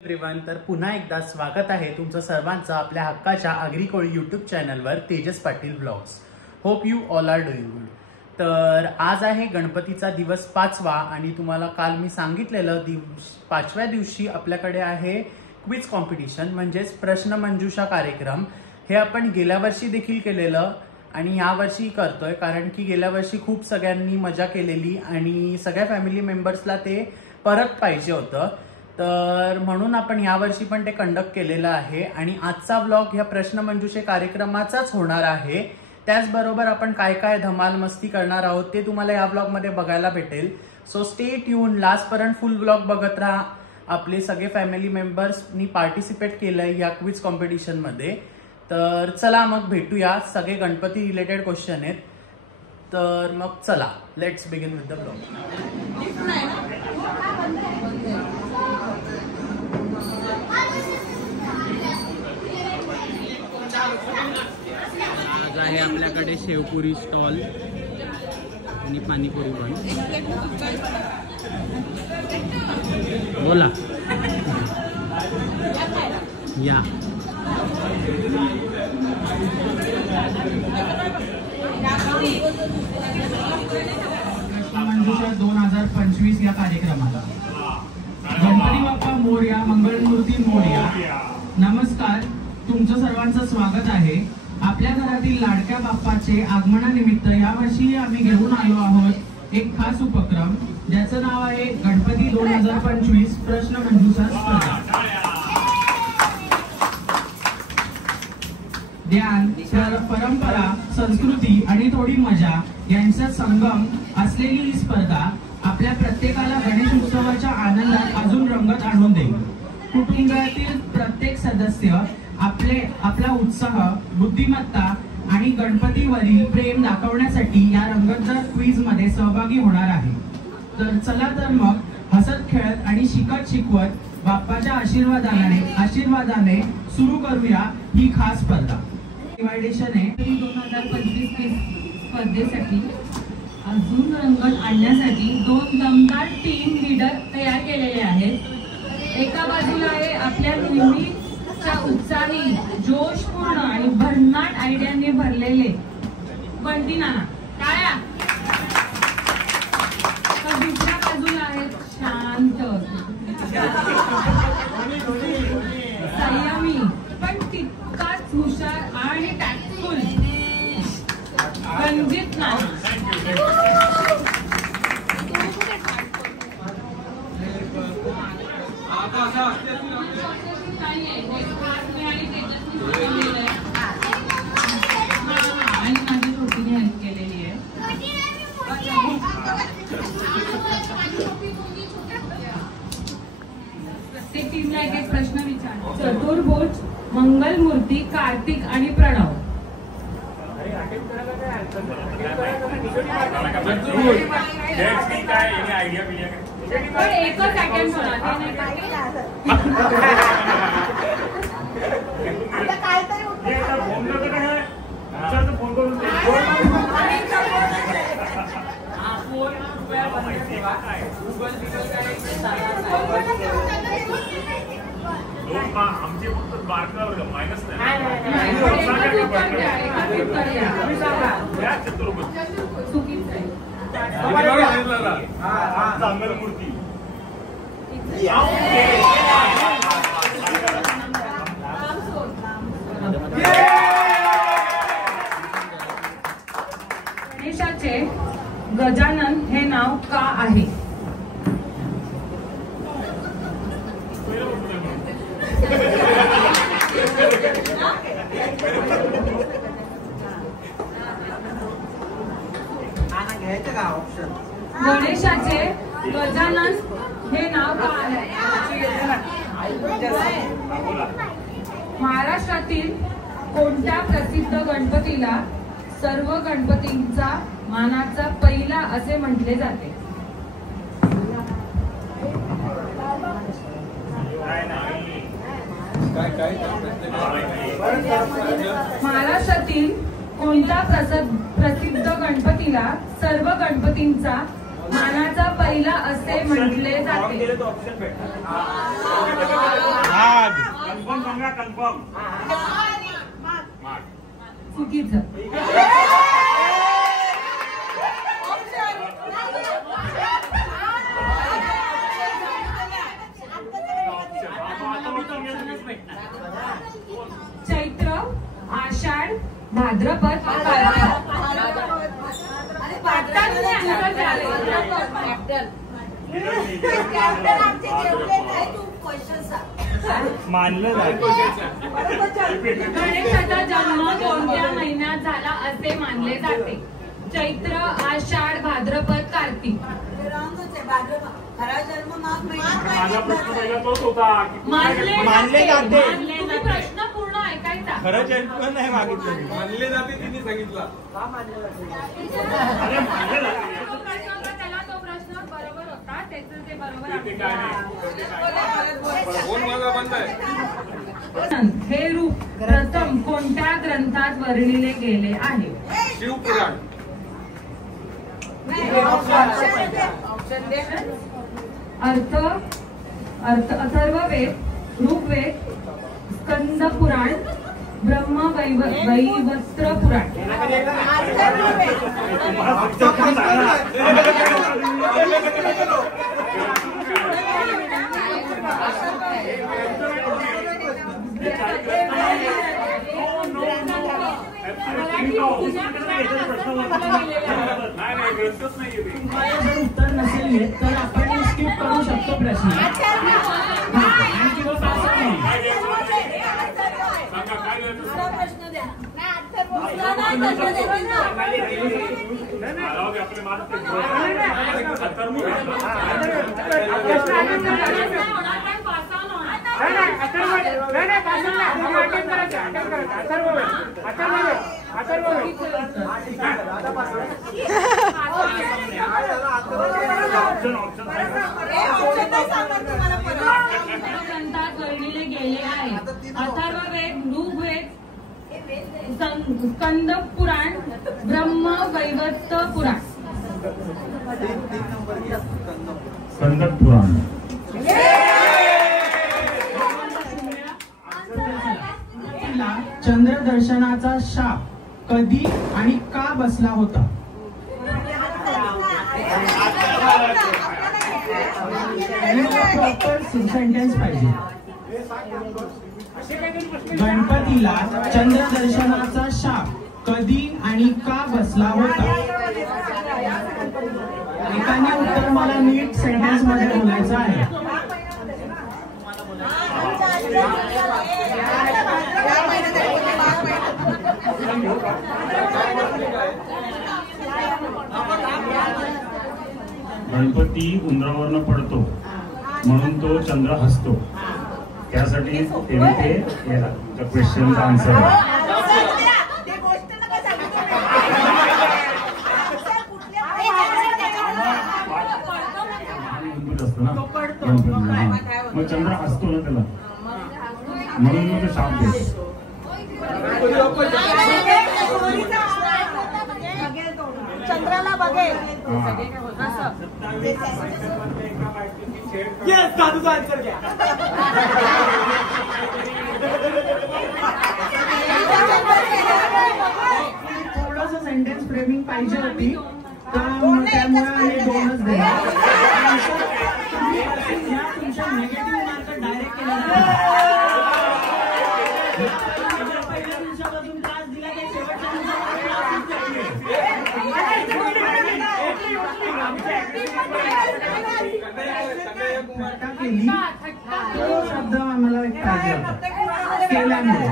Everyone, तर पुन्हा एकदा स्वागत आहे तुमचं सर्वांचं आपल्या हक्काच्या आगरी कोळी यूट्यूब चॅनलवर Tejas Patil vlogs. Hope you all are doing good. तर आज आहे गणपतीचा दिवस 5वा आणि तुम्हाला काल मी सांगितलेलं 5व्या दिवशी आपल्याकडे आहे क्विज कॉम्पिटिशन म्हणजेच प्रश्न मंजुषा कार्यक्रम. हे आपण गेल्या वर्षी देखील केलेलं आणि यावर्षी करतोय कारण की गेल्या वर्षी खूप सगळ्यांनी मजा केलेली आणि सगळ्या फॅमिली मेंबर्सला ते परत पाहिजे होतं. तर म्हणून आपण यावर्षी पण ते कंडक्ट केलेलं आहे आणि आजचा व्लॉग ह्या प्रश्न मंजुषे कार्यक्रमाचाच होणार आहे. त्याचबरोबर आपण काय काय धमाल मस्ती करणार आहोत ते तुम्हाला या व्लॉग मध्ये बघायला भेटेल. सो स्टे ट्यून, लास्ट पर्यंत फुल व्लॉग बघत राहा. आपले सगळे फॅमिली मेंबर्सनी पार्टिसिपेट केलंय या क्विज कॉम्पिटिशन मध्ये. तर चला मग भेटूया. सगळे गणपती रिलेटेड क्वेश्चन आहेत. तर मग चला, let's begin with the vlog. आज आहे आपल्याकडे शेवपुरी स्टॉल आणि पाणीपुरी पण. बोला या. मंजुषा 2025 या कार्यक्रमाला गणपती बाप्पा मोरया, मंगलमूर्ती मोरया. नमस्कार, तुमचं सर्वांचं स्वागत आहे. आपल्या घरातील लाडक्या बाप्पाचे आगमनानिमित्त यावर्षी आम्ही घेऊन आलो आहोत एक खास उपक्रम ज्याचं नाव आहे गणपती 2025 प्रश्न मंजुषा स्पर्धा. ज्ञान, परंपरा, संस्कृती आणि थोडी मजा यांचा संगम असलेली ही स्पर्धा आपल्या प्रत्येकाला गणेश उत्सवाच्या आनंदात अजून रंगत आणून देईल. कुटुंबातील प्रत्येक सदस्य आपला उत्साह, बुद्धिमत्ता आणि गणपतीवरील प्रेम दाखवण्यासाठी या रंगतदार क्विज मध्ये सहभागी होणार आहे. तर चला तर मग हसत खेळत आणि शिकत शिकवत बाप्पाच्या आशीर्वादाने सुरू करूया ही खास स्पर्धा. डिवायडेशन आहे 2025 स्पर्धेसाठी अजून रंगत आणण्यासाठी 2 दमदार टीम लीडर तयार केलेले आहेत. एका बाजूला आहे आपल्या नेहमीच्या उत्साही, जोशपूर्ण आणि भन्नाट आयडियाने भरलेले बंटी नाना, टाळ्या. तर दुसऱ्या बाजूला आहेत शांत, संयमी पण तितकाच हुशार आणि टॅक्टफुल रणजित नाना. आणि माझी रोटीने हेल्प केलेली आहे. प्रत्येक टीमला एक प्रश्न विचार. चतुर्भुज, मंगलमूर्ती, कार्तिक आणि प्रणव. पण एकच सेकंड होणार आमचे फक्त बारकावर मायनस मंगलमूर्ती. गणेशाचे गजानन हे नाव का आहे? गणेशाचे गजानन हे नाव का आहे? महाराष्ट्रातील कोणत्या प्रसिद्ध गणपतीला सर्व गणपतींचा मानाचा पहिला असे म्हटले जाते? महाराष्ट्रातील कोणत्या प्रसिद्ध गणपतीला सर्व गणपतींचा मानाचा पहिला असे म्हटले जाते. कन्फर्म सांगा, कन्फर्म. चुकीचं. चैत्र, आषाढ, भाद्रपद, मानलं गणेशाचा जन्म कोणत्या महिन्यात झाला असे मानले जाते? चैत्र, आषाढ, भाद्रपद, कार्तिक. माझा प्रश्न पहिला तोच होता. मानले जाते. प्रश्न पूर्ण ऐकायचा. खरं जन्म नाही मागितलं. मानले जाते तिने सांगितलं. अरे मानलं जाते. त्याला तो प्रश्न बरोबर होता, त्याचं ते बरोबर ते काय नाही. फोन माझा बंद आहे. हे रूप प्रथम कोणत्या ग्रंथात वर्णिले गेले आहे? शिवपुराण. अथर्ववेद, ऋग्वेद, स्कंद पुराण, ब्रह्म वैवर्त पुराण. उत्तर नसेल येत तर आपण स्किप करू शकतो प्रश्न. ग्रंथात वर्णिले गेले आहे? अथर्ववेद, ऋग्वेद, स्कंद पुराण, ब्रह्म वैवर्त पुराण. स्कंद पुराण. चंद्रदर्शनाचा शाप कधी आणि का बसला होता? प्रॉपर सेंटेन्स पाहिजे. गणपतीला चंद्रदर्शनाचा शाप कधी आणि का बसला होता? एकाने उत्तर मला नीट सेंटेन्स मध्ये बोलायचं आहे. गणपती उंदरावरनं पडतो म्हणून तो चंद्र हसतो, त्यासाठी ते क्वेश्चनचा आन्सर आहे. मग चंद्र हसतो ना त्याला, म्हणून मग तो शाप देतो. चंद्राला बघेल. दादूचा आन्सर घ्या. थोडंसं सेंटेन्स फ्रेमिंग पाहिजे होती, त्यामुळे दोनच दिले. तुमच्या नेगेटिव्ह मार्क डायरेक्ट पहिल्या दिवसापासून त्रास दिला की शेवटच्या शब्द आम्हाला पाहिजे होता केल्यामुळे.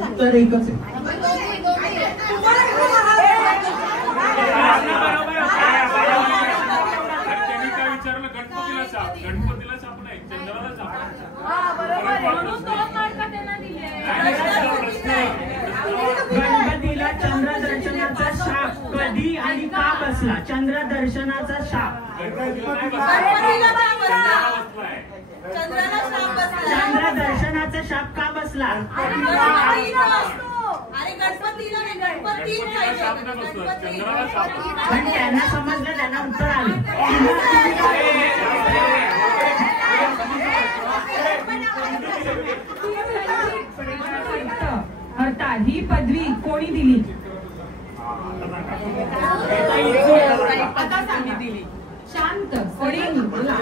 उत्तर एकच आहे. गणपतीला शाप नाही, चंद्राला शाप. गणपतीला चंद्रदर्शनाचा शाप कधी आणि का बसला? चंद्र दर्शनाचा शाप. गणपतीला का बसला? चंद्राला शाप बसला. चंद्र दर्शनाचा शाप का बसला? गणपतीला असतो. अरे गणपतीला नाही, गणपतीच पाहिजे. गणपती. पण त्यांना समजलं, त्यांना उत्तर आलं. अर्थात ही पदवी कोणी दिली? आता सांगा. दिली. शांत कोणी बोला.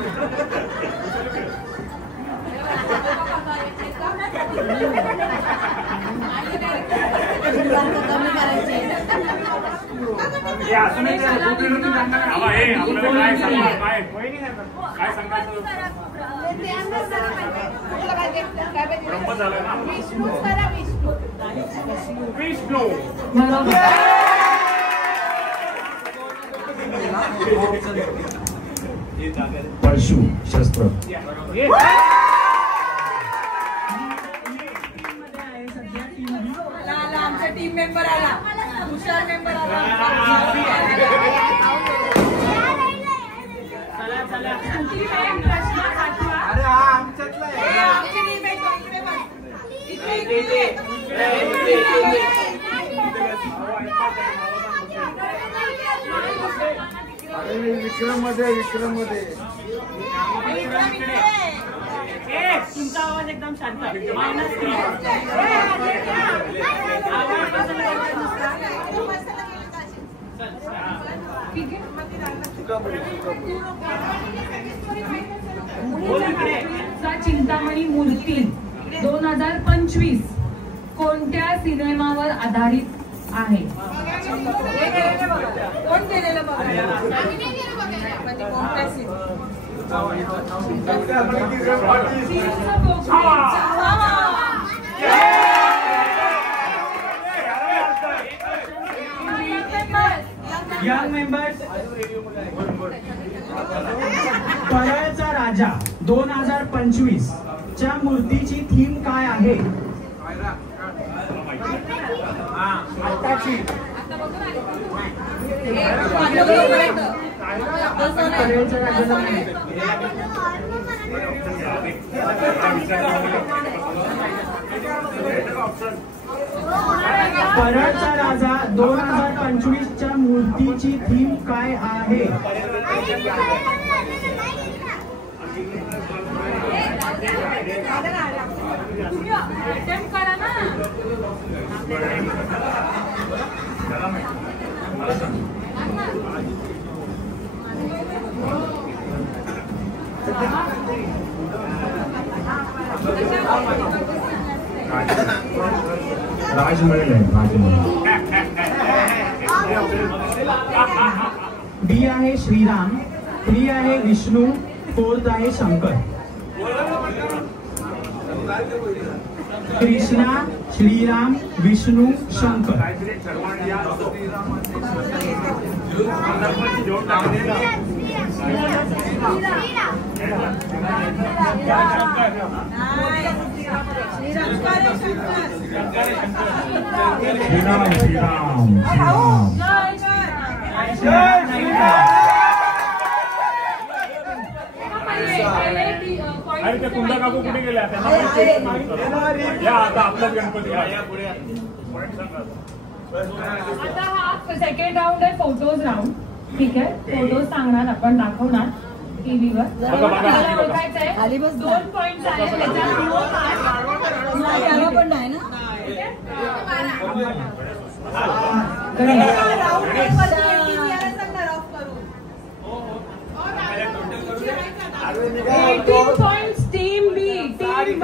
विष्णू. परशु शस्त्र. आमचा टीम मेंबर आला. हुशार मेंबर आला. अरे हा आमच्यातला आहे. आमची टीम आहे. इकडे विक्रम मध्ये तुमचा आवाज एकदम शांत. चिंतामणी मूर्ती 2025 कोणत्या सिनेमावर आधारित आहे? कोण गेलेलं बघा. कोणत्या यंग मेंबर्स. परळचा राजा 2025 च्या मूर्तीची थीम काय आहे? परळचा राजा 2025 च्या मूर्तीची थीम काय आहे? करा ना. राजमहल आहे. राजमहल. बी आहे श्रीराम, 3 आहे विष्णू, 4 आहे शंकर. कृष्णा, श्रीराम, विष्णू, शंकर. अरे ते कुंदा काकू कुठे गेले? आता आपलाच गणपती. आता हा सेकंड राऊंड आहे फोटोज राऊंड. ठीक आहे, फोटोज सांगणार आपण, दाखवणार टीव्हीवर. मला ओळखायचं आहे. 2 पॉइंट आहे त्याच्यात पण नाही ना. पॉइंट टीम बी. टीम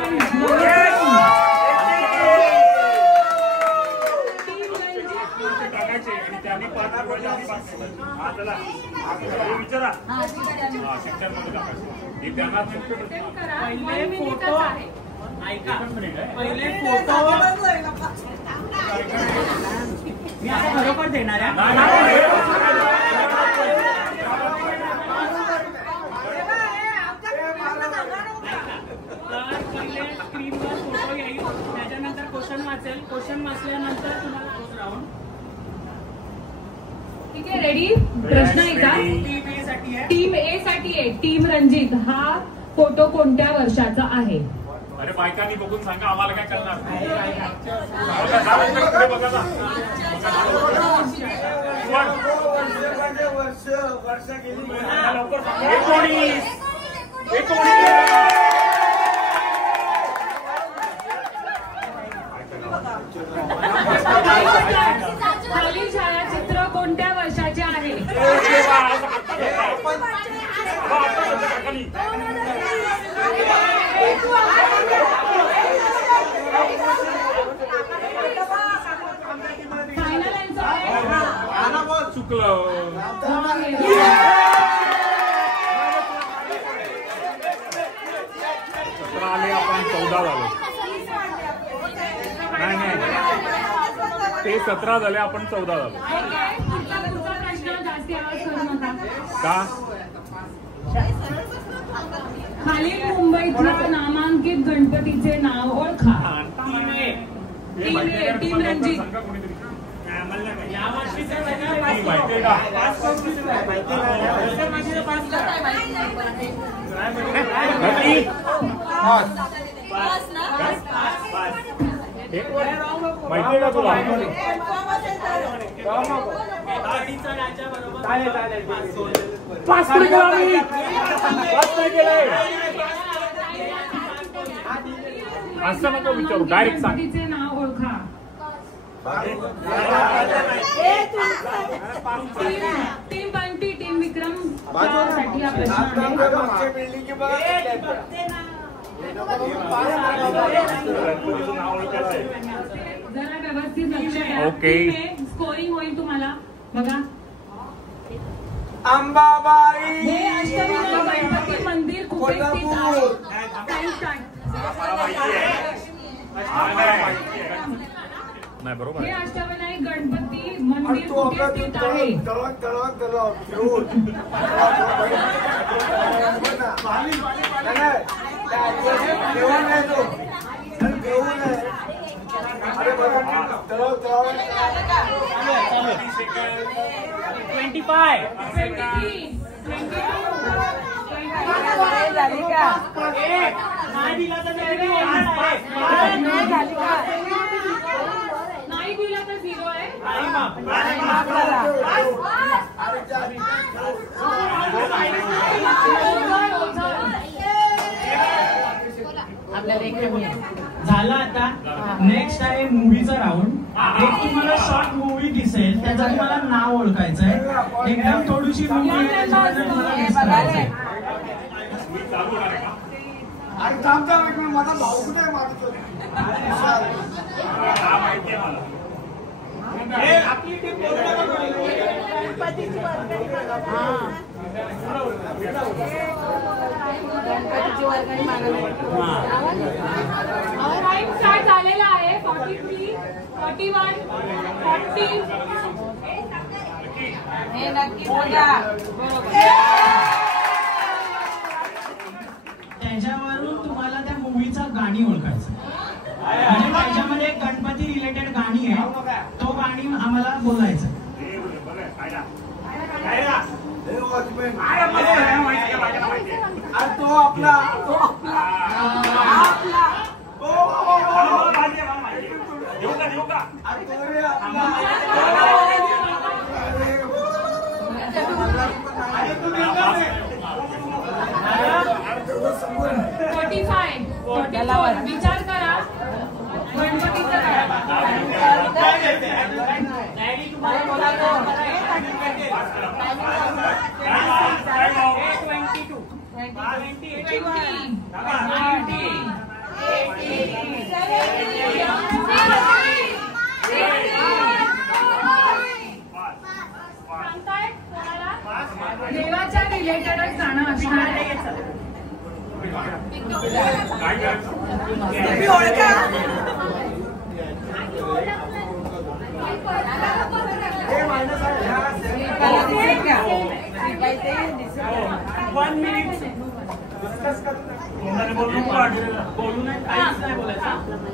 पहिले फोटो ऐका. पहिले फोटो मी आता बरोबर देणार आहे. पहिले स्क्रीनवर फोटो येईल, त्याच्यानंतर क्वेश्चन वाचेल. क्वेश्चन वाचल्यानंतर तुम्हाला राऊंड ठीक आहे, रेडी? प्रश्न ऐका. टीम ए साठी आहे. टीम रणजित हा फोटो कोणत्या वर्षाचा आहे? अरे बायकांनी बघून सांगा, आम्हाला काय करणार. वर्ष गेली. 19. खालील छायाचित्र कोणत्या वर्षाचे आहे? Final answer. चुकलं. आले आपण 14 झालो. नाही ते 17 झाले, आपण 14 झालो. पुढचा प्रश्न जास्ती आवाज करू नका. का? खालील मुंबईतल्या नामांकित गणपतीचे नाव ओळखा. टीम रणजित. माहितीये का तुला? असं नको विचारू, डायरेक्ट सांग. गणपतीचे नाव ओळखा. टीम बंटी, टीम विक्रम साठी हा प्रश्न जरा व्यवस्थित लक्ष द्या. ओके. स्कोरिंग होईल तुम्हाला. बघा, अंबाबाई हे अष्टविनायक गणपती मंदिर कुठे स्थित आहे? Time start. नाही बरोबर. हे अष्टविनायक गणपती मंदिर कुठे स्थित आहे? नाही दिला तर 0 आहे. झालं आता. नेक्स्ट आहे मूवीचा राऊंड. एक तुम्हाला शॉर्ट मूवी दिसेल, त्याचं तुम्हाला नाव ओळखायचं आहे. एकदम थोडीशी मूवी आहे, त्याच्याबद्दल तुम्हाला guess करायचं आहे. माझा भाऊ कुठे मारतो. आपली टीम टाइम स्टार्ट झालेला आहे. 43, 41, 40. हे नक्की बोला. त्याच्यावरून तुम्हाला त्या मूवीचा गाणी ओळखायचं. म्हणजे त्याच्यामध्ये एक गणपती रिलेटेड गाणी आहे, तो गाणी आम्हाला बोलायचं. तो आपला विचार करा. गणपतीचा देवाच्या रिलेटेडच गाणं असणार आहे.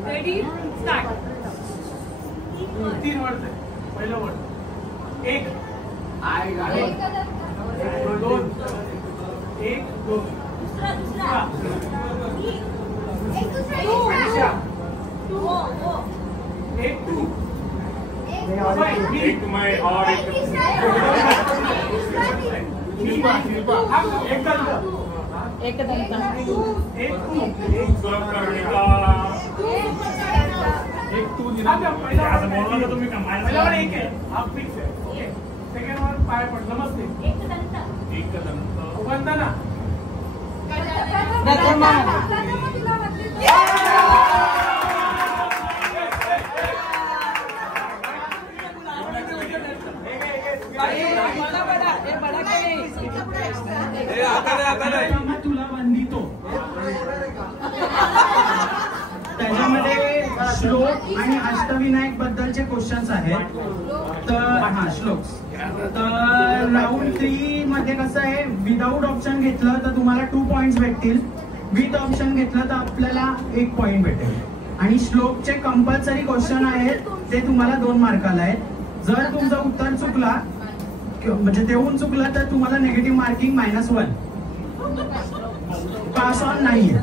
Ready start. 3 वर्ड. पहिलं वर्ड एक. तुला वंदितो त्याच्यामध्ये श्लोक आणि अष्टविनायक बद्दलचे क्वेश्चन्स आहेत. तर हा श्लोक. तर राऊंड 3 मध्ये कसं आहे, विदाऊट ऑप्शन घेतलं तर तुम्हाला 2 पॉइंट्स भेटतील, विथ ऑप्शन घेतलं तर आपल्याला 1 पॉइंट भेटेल. आणि श्लोकचे कंपल्सरी क्वेश्चन आहेत ते तुम्हाला 2 मार्काला आहेत. जर तुमचं उत्तर चुकला म्हणजे देऊन चुकलं तर तुम्हाला निगेटिव्ह मार्किंग -1. पास ऑन नाहीये.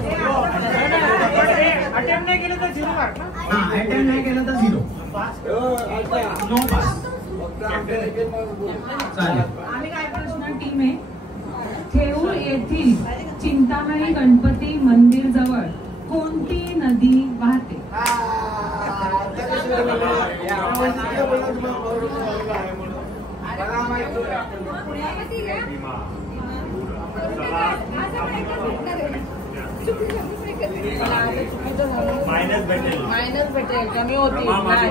अटेम्प्ट नाही केलं तर 0 मार्क. हा, अटेम्प्ट नाही केलं तर 0. No pass. चालेल. आम्ही काय प्रश्न टीम आहे. थेऊर येथील चिंतामणी गणपती मंदिर जवळ कोणती नदी वाहते? मायनस भेटेल कमी होती. काय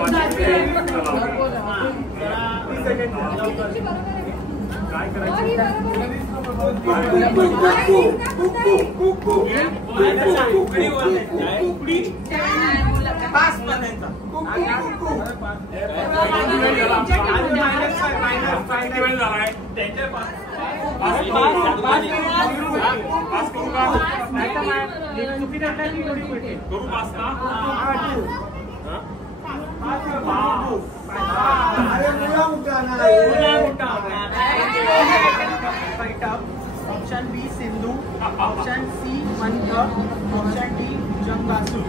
option B Sindhu, option C मंथ, ऑप्शन डी भुजंगासूर.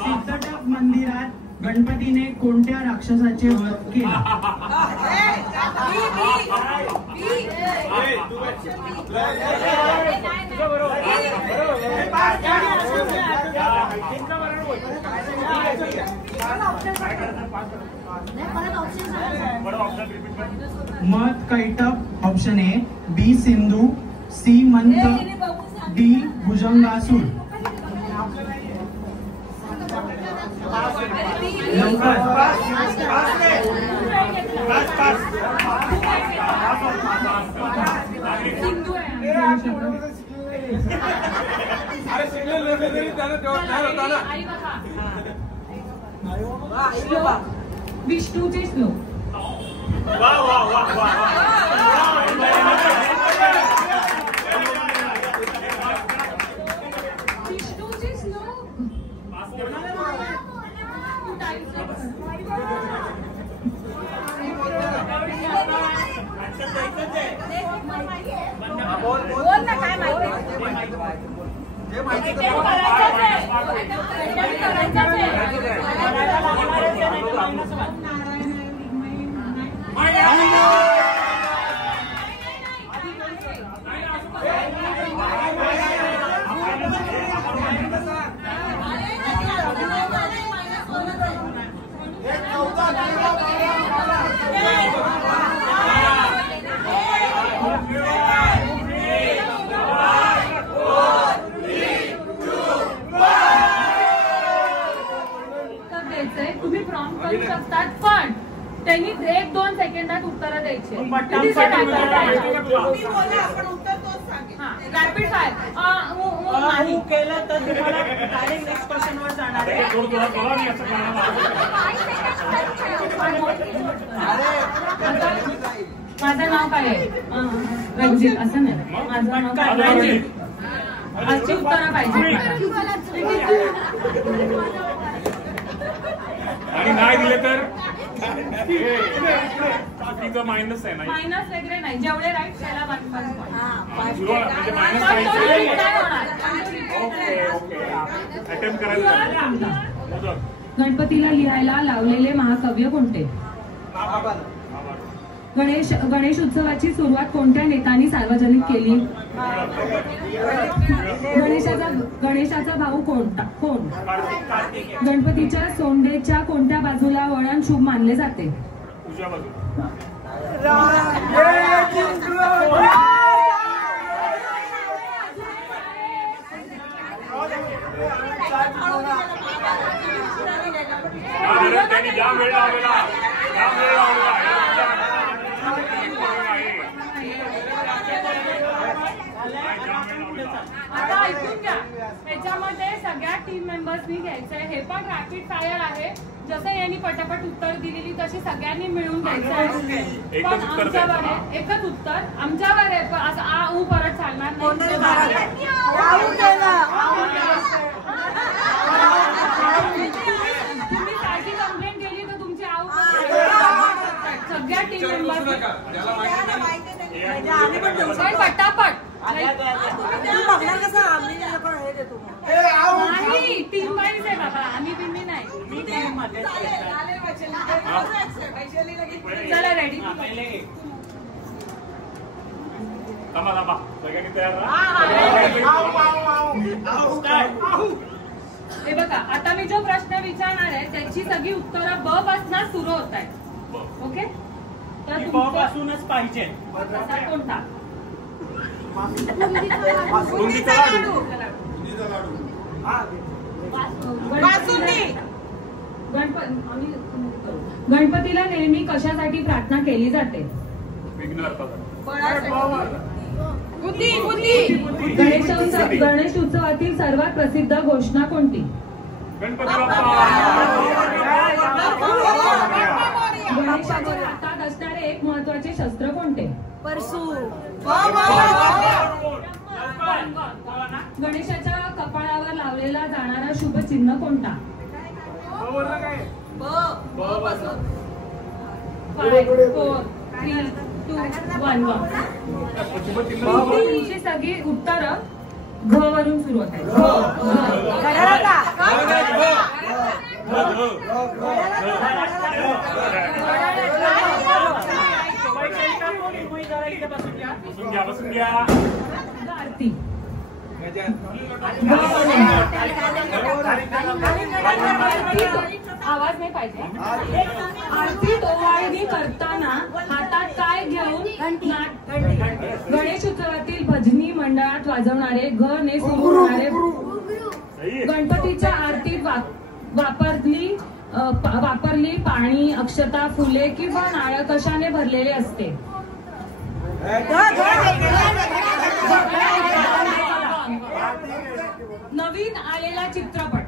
सिद्धटेक मंदिरात गणपतीने कोणत्या राक्षसाचे वध केले? मत कैटप option A, B Sindhu, C मंथ, डी भुजंगासूर. विष्णूचे श्लोक. विष्णूचे श्लोक. बोल ना काय तुम्ही प्रॉम्प्ट करू शकतात पण त्यांनी 1-2 सेकंदात उत्तर द्यायची. रॅपिड फायर नाही केलं तर तुम्हाला डायरेक्ट नेक्स्ट क्वेश्चन वर जाणार आहे. माझं नाव काय आहे? रंजित. असं नाही, माझं नाव काय? रंजित. अशी उत्तरं पाहिजे. आणि नाही दिले तर चुकीचं मायनस आहे ना. मायनस वगैरे नाही, जेवढे राईट त्याला 1 पॉईंट. म्हणजे मायनस अटेम्प्ट करायचं. गणपतीला लिहायला लावलेले महाकाव्य कोणते? गणेश उत्सवाची सुरुवात कोणत्या नेत्यांनी सार्वजनिक केली? गणेशाचा भाऊ कोण? गणपतीच्या सोंडेच्या कोणत्या बाजूला वळण शुभ मानले जाते? उजव्या बाजूला. त्यांनी जाम वेळ लावलेला. आता ऐकून घ्या, त्याच्यामध्ये सगळ्या टीम मेंबर्सनी घ्यायचंय. हे पण रॅपिड फायर आहे. जसं यांनी पटापट उत्तर दिलेली तशी सगळ्यांनी मिळून घ्यायचं आहे. पण आमच्यावर आहे एकच उत्तर, आमच्यावर आहे. असं आ ऊ परत चालणार नाही. तुम्ही सारखी कंप्लेंट केली तर तुमची आऊ सगळ्या टीम मेंबर्स पटापट नाही. टीम वाईज आहे बाबा, आम्ही बिम्मी नाही. चला रेडी. थांबा सगळ्यांनी तयार राहा. हे बघा, आता मी जो प्रश्न विचारणार आहे त्याची सगळी उत्तरं ब पासून सुरू होत आहेत. ओके, तर पासूनच पाहिजे. कोणता? गणपतीला नेहमी कशासाठी प्रार्थना केली जाते? गणेश उत्सवातील सर्वात प्रसिद्ध घोषणा कोणती? गणेशाच्या हातात असणारे एक महत्वाचे शस्त्र कोणते? गणेशाच्या कपाळावर लावलेला जाणारा शुभ चिन्ह कोणता? 5 4 3 2 1 तुमची सगळी उत्तरं घ वरून सुरू होत आहेत. बसून घ्या. आरती आवाज नाही पाहिजे. आरती ओवाळणी करताना हातात काय घेऊन? गणेश उत्सवातील भजनी मंडळात वाजवणारे घ ने सुरू होणारे. गणपतीच्या आरतीत वापरली पाणी, अक्षता, फुले किंवा नारळ कशाने भरलेले असते? नवीन आलेला चित्रपट.